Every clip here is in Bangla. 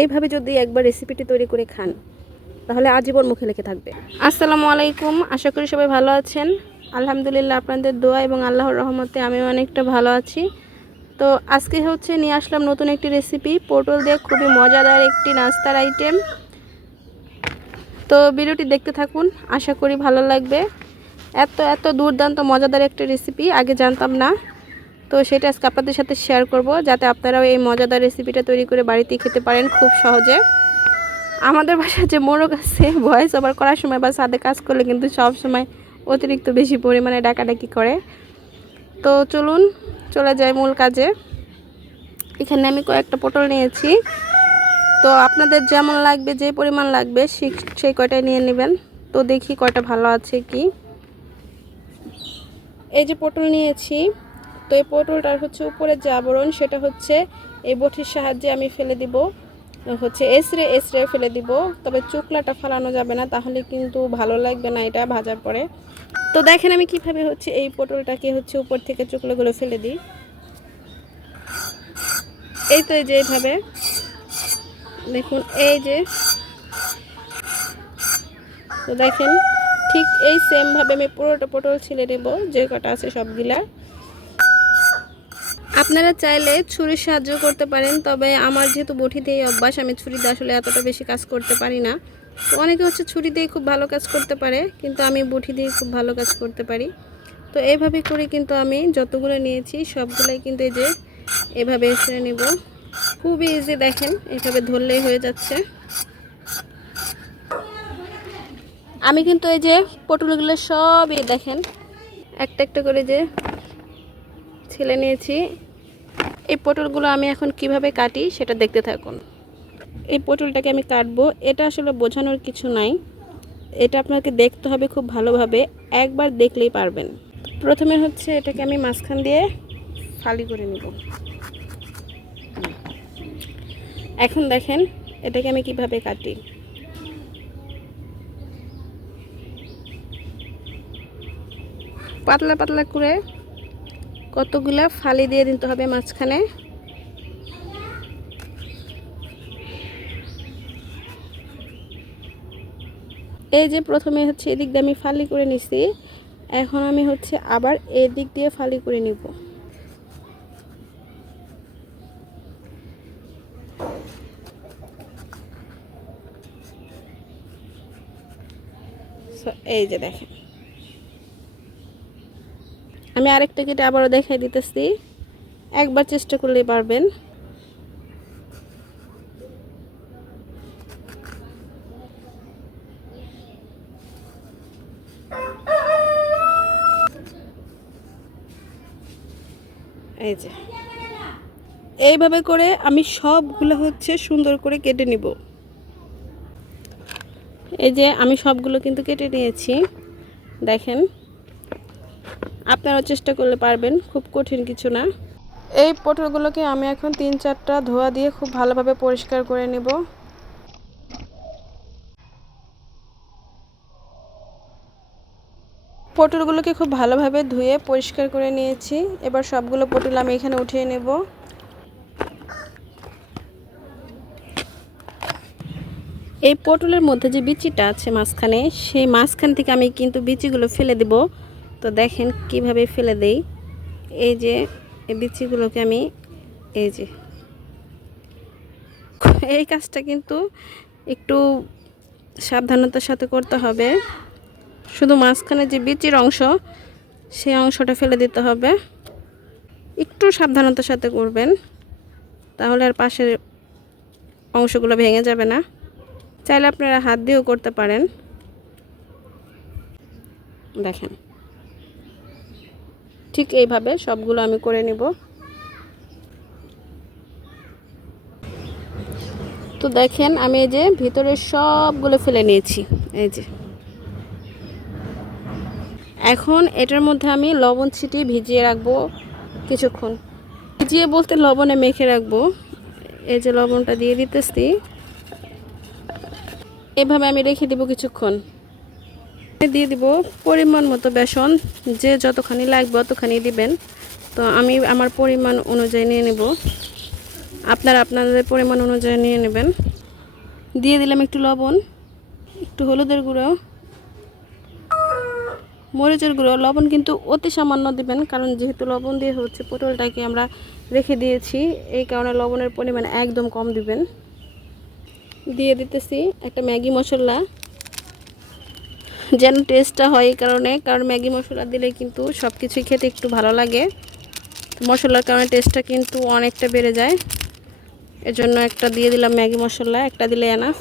এইভাবে যদি একবার রেসিপিটি তৈরি করে খান তাহলে আজীবন মুখে লেগে থাকবে। আসসালামু আলাইকুম, আশা করি সবাই ভালো আছেন। আলহামদুলিল্লাহ, আপনাদের দোয়া এবং আল্লাহর রহমতে আমিও অনেকটা ভালো আছি। তো আজকে নিয়ে আসলাম নতুন একটি রেসিপি, পটল দিয়ে খুবই মজাদার একটি নাস্তার আইটেম। তো ভিডিওটি দেখতে থাকুন, আশা করি ভালো লাগবে। এত দুর্দান্ত মজাদার একটা রেসিপি, আগে জানতাম না। তো সেটা আজকে আপনাদের সাথে শেয়ার করব, যাতে আপনারাও এই মজাদার রেসিপিটা তৈরি করে বাড়িতে খেতে পারেন খুব সহজে। আমাদের বাসায় যে মোরগ আছে, ভয়েস ওভার করার সময় বা ছাদে কাজ করলে কিন্তু সব সময় অতিরিক্ত বেশি পরিমাণে ডাকাডাকি করে। তো চলুন চলে যাই মূল কাজে। এখানে আমি কয়েকটা পটল নিয়েছি। তো আপনাদের যেমন লাগবে, যে পরিমাণ লাগবে সেই কয়টাই নিয়ে নেবেন। তো দেখি কয়টা ভালো আছে কি। এই যে পটল নিয়েছি, তো এই পটলটার উপরের যে আবরণ, সেটা এই বটির সাহায্যে আমি ফেলে দিব, এসরে ফেলে দিব। তবে চুকলাটা ফালানো যাবে না, তাহলে কিন্তু ভালো লাগবে না এটা ভাজার পরে। তো দেখেন আমি কিভাবে এই পটলটাকে উপর থেকে চুকলাগুলো ফেলে দিই। এই তো এই যে এইভাবে দেখুন, এই যে তো দেখেন ঠিক এই সেম ভাবে আমি পুরোটা পটল ছিলে নেব, যে কটা আছে সবগুলা। আপনারা চাইলে ছুরির সাহায্য করতে পারেন, তবে আমার যেহেতু বটি দিয়ে অভ্যাস, আমি ছুরি দিয়ে আসলে এতটা বেশি কাজ করতে পারি না। তো অনেকে ছুরি দিয়ে খুব ভালো কাজ করতে পারে, কিন্তু আমি বটি দিয়ে খুব ভালো কাজ করতে পারি। তো এইভাবে করে কিন্তু আমি যতগুলো নিয়েছি সবগুলোই কিন্তু এই যে এভাবে এসে নেব। খুবই ইজি, দেখেন এইভাবে ধরলেই হয়ে যাচ্ছে। আমি কিন্তু এই যে পটলগুলো সবই দেখেন একটা একটা করে যে ছিলে নিয়েছি। এই পটলগুলো আমি এখন কিভাবে কাটি সেটা দেখতে থাকুন। এই পটলটাকে আমি কাটবো, এটা আসলে বোঝানোর কিছু নাই, এটা আপনাকে দেখতে হবে খুব ভালোভাবে, একবার দেখলেই পারবেন। প্রথমে এটাকে আমি মাঝখান দিয়ে ফালি করে নেব। এখন দেখেন এটাকে আমি কিভাবে কাটি। পাতলা পাতলা করে কতগুলা ফালি দিয়ে দিতে হবে মাঝখানে। এই যে প্রথমে এদিক দিয়ে আমি ফালি করে নিছি, এখন আমি আবার এই দিক দিয়ে ফালি করে নিব। এই যে দেখেন, আমি আরেকটা কেটে আবারও দেখাই দিতেছি, একবার চেষ্টা করলেই পারবেন। এই যে এইভাবে করে আমি সবগুলো সুন্দর করে কেটে নিব। এই যে আমি সবগুলো কিন্তু কেটে নিয়েছি, দেখেন আপনারাও চেষ্টা করলে পারবেন, খুব কঠিন কিছু না। এই পটলগুলোকে আমি এখন 3-4টা ধোয়া দিয়ে খুব ভালোভাবে পরিষ্কার করে নেব। পটলগুলোকে খুব ভালোভাবে ধুয়ে পরিষ্কার করে নিয়েছি। এবার সবগুলো পটল আমি এখানে উঠিয়ে নেব। এই পটলের মধ্যে যে বিচিটা আছে মাঝখানে, সেই মাঝখান থেকে আমি কিন্তু বিচিগুলো ফেলে দেব। তো দেখেন কিভাবে ফেলে দেই। এই যে এই বিচিগুলোকে আমি এই কাজটা কিন্তু একটু সাবধানতার সাথে করতে হবে। শুধু মাঝখানে যে বিচির অংশ, সেই অংশটা ফেলে দিতে হবে। একটু সাবধানতার সাথে করবেন, তাহলে আর পাশের অংশগুলো ভেঙে যাবে না। চাইলে আপনারা হাত দিয়েও করতে পারেন। দেখেন ঠিক এইভাবে সবগুলো আমি করে নিব। তো দেখেন আমি এই যে ভিতরে সবগুলো ফেলে নিয়েছি। এই যে এখন এটার মধ্যে আমি লবণ ছিটিয়ে ভিজিয়ে রাখবো কিছুক্ষণ। ভিজিয়ে বলতে লবণে মেখে রাখবো। এই যে লবণটা দিয়ে দিতেছি, এভাবে আমি রেখে দিব কিছুক্ষণ। দিয়ে দিব পরিমাণ মতো বেসন, যে যতখানি লাগবে অতখানি দিবেন। তো আমি আমার পরিমাণ অনুযায়ী নিয়ে নেব, আপনারা আপনাদের পরিমাণ অনুযায়ী নিয়ে নেবেন। দিয়ে দিলাম একটু লবণ, একটু হলুদের গুঁড়ো, মরিচের গুঁড়ো। লবণ কিন্তু অতি সামান্য দিবেন, কারণ যেহেতু লবণ দিয়ে হচ্ছে পটলটাকে আমরা রেখে দিয়েছি, এই কারণে লবণের পরিমাণ একদম কম দিবেন। দিয়ে দিতেছি একটা ম্যাগি মশলা, যেন টেস্টটা হয় এই কারণে, কারণ ম্যাগি মশলা দিলে কিন্তু সব কিছুই খেতে একটু ভালো লাগে। মশলার কারণে টেস্টটা কিন্তু অনেকটা বেড়ে যায়, এজন্য একটা দিয়ে দিলাম ম্যাগি মশলা, একটা দিলে এনাফ।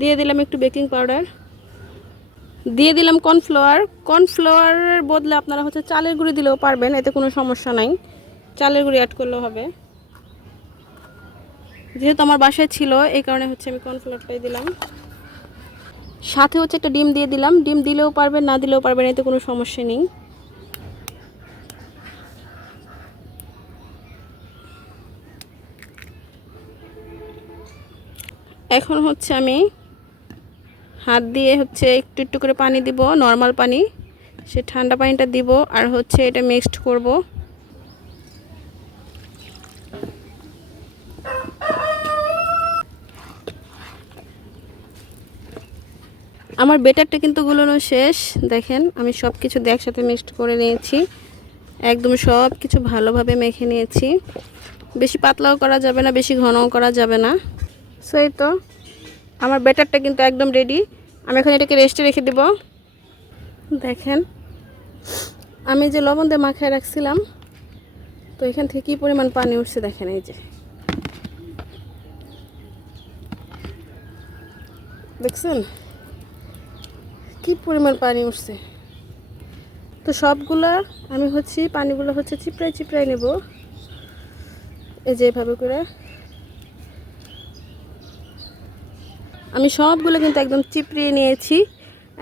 দিয়ে দিলাম একটু বেকিং পাউডার, দিয়ে দিলাম কর্নফ্লাওয়ার। কর্নফ্লাওয়ারের বদলে আপনারা হচ্ছে চালের গুঁড়ি দিলেও পারবেন, এতে কোনো সমস্যা নাই, চালের গুঁড়ি অ্যাড করলেও হবে। যেহেতু আমার বাসায় ছিল এই কারণে হচ্ছে আমি কর্নফ্লাওয়ারটাই দিলাম। সাথে হচ্ছে একটা ডিম দিয়ে দিলাম, ডিম দিলেও পারবেন না দিলেও পারবেন, এতে কোনো সমস্যা নেই। এখন হচ্ছে আমি হাত দিয়ে হচ্ছে একটু একটু করে পানি দিব, নর্মাল পানি, সে ঠান্ডা পানিটা দিব, আর হচ্ছে এটা মিক্সড করব। আমার বেটারটা কিন্তু গুলানো শেষ, দেখেন আমি সব কিছু একসাথে মিক্সড করে নিয়েছি, একদম সব কিছু ভালোভাবে মেখে নিয়েছি। বেশি পাতলাও করা যাবে না, বেশি ঘনও করা যাবে না। সো এই তো আমার বেটারটা কিন্তু একদম রেডি। আমি এখন এটাকে রেস্টে রেখে দেব। দেখেন আমি যে লবণ দিয়ে মাখিয়ে রাখছিলাম, তো এখান থেকে কী পরিমাণ পানি উঠছে দেখেন, এই যে দেখছেন কি পরিমাণ পানি উঠছে। তো সবগুলা আমি হচ্ছে পানিগুলো হচ্ছে চিপড়াই চিপড়াই নেব, এই যে এভাবে করে। আমি সবগুলো কিন্তু একদম চিপড়িয়ে নিয়েছি।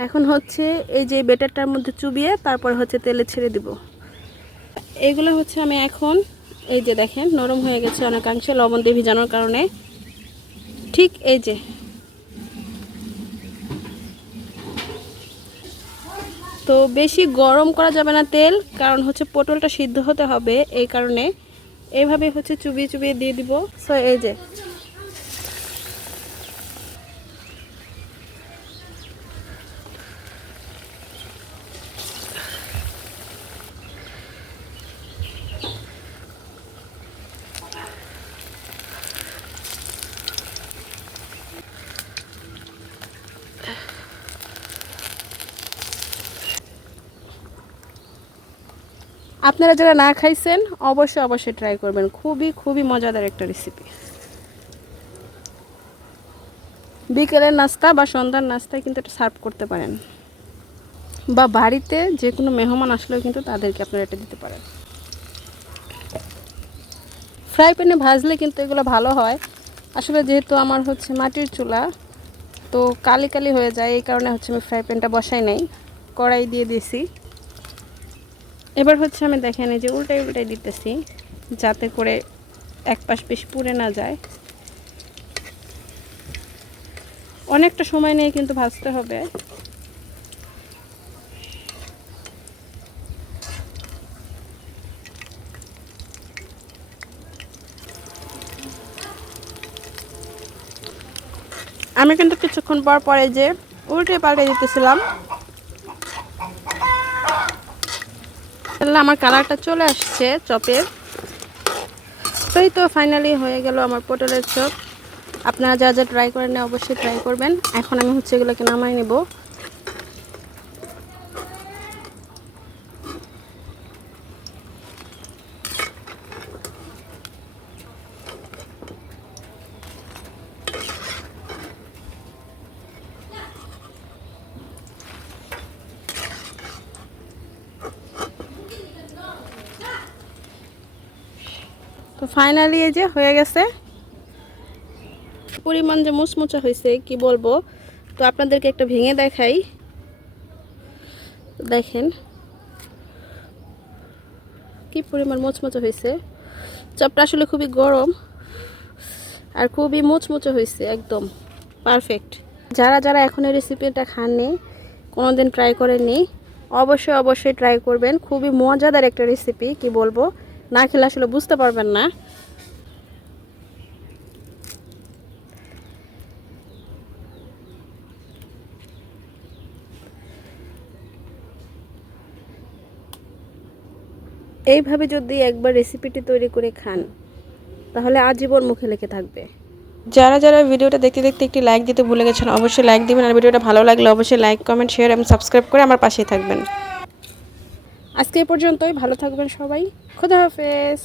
এখন হচ্ছে এই যে বেটারটার মধ্যে চুবিয়ে তারপর হচ্ছে তেলে ছেড়ে দিব। এইগুলো হচ্ছে আমি এখন, এই যে দেখেন নরম হয়ে গেছে অনেকাংশে লবণ দিয়ে ভিজানোর কারণে। ঠিক এই যে তো বেশি গরম করা যাবে না তেল, কারণ হচ্ছে পটলটা সিদ্ধ হতে হবে, এই কারণে এইভাবে হচ্ছে চুবিয়ে চুবিয়ে দিয়ে দিব। সো এই যে আপনারা যারা না খাইছেন অবশ্যই অবশ্যই ট্রাই করবেন, খুবই খুবই মজাদার একটা রেসিপি। বিকেলের নাস্তা বা সন্ধ্যার নাস্তায় কিন্তু এটা সার্ভ করতে পারেন, বা বাড়িতে যে কোনো মেহমান আসলেও কিন্তু তাদেরকে আপনারা এটা দিতে পারেন। ফ্রাই প্যানে ভাজলে কিন্তু এগুলো ভালো হয়। আসলে যেহেতু আমার হচ্ছে মাটির চুলা, তো কালি কালি হয়ে যায়, এই কারণে হচ্ছে আমি ফ্রাই প্যানটা বসাই নাই, কড়াই দিয়ে দিয়েছি। এবার হচ্ছে আমি দেখেন এই যে উল্টাই উল্টাই দিতেছি, যাতে করে এক পাশ বেশি পুড়ে না যায়। অনেকটা সময় নিয়ে কিন্তু ভাজতে হবে। আমি কিন্তু কিছুক্ষণ পর পরে যে উল্টে পাল্টে দিতেছিলাম, তাহলে আমার কালারটা চলে আসছে চপের। তাই তো ফাইনালি হয়ে গেল আমার পটলের চপ। আপনারা যা যা ট্রাই করেন না অবশ্যই ট্রাই করবেন। এখন আমি হচ্ছে এগুলোকে নামাই নেব। তো ফাইনালি এই যে হয়ে গেছে, পরিমাণ যে মুচমুচা হয়েছে কি বলবো। তো আপনাদেরকে একটা ভেঙে দেখাই, দেখেন কি পরিমাণ মুচমুচা হয়েছে। চপটা আসলে খুবই গরম আর খুবই মুচমুচে হয়েছে, একদম পারফেক্ট। যারা যারা এখন এই রেসিপিটা খাননি, কোনোদিন ট্রাই করেননি, অবশ্যই অবশ্যই ট্রাই করবেন। খুবই মজাদার একটা রেসিপি, কি বলবো, না খেলে আসলে বুঝতে পারবেন না। এইভাবে যদি একবার রেসিপিটি তৈরি করে খান তাহলে আজীবন মুখে লেগে থাকবে। যারা যারা ভিডিওটা দেখতে দেখতে একটি লাইক দিতে ভুলে গেছেন অবশ্যই লাইক দিবেন, আর ভিডিওটা ভালো লাগলে অবশ্যই লাইক কমেন্ট শেয়ার এবং সাবস্ক্রাইব করে আমার পাশেই থাকবেন। আজকে এই পর্যন্তই, ভালো থাকবেন সবাই, খোদা হাফেজ।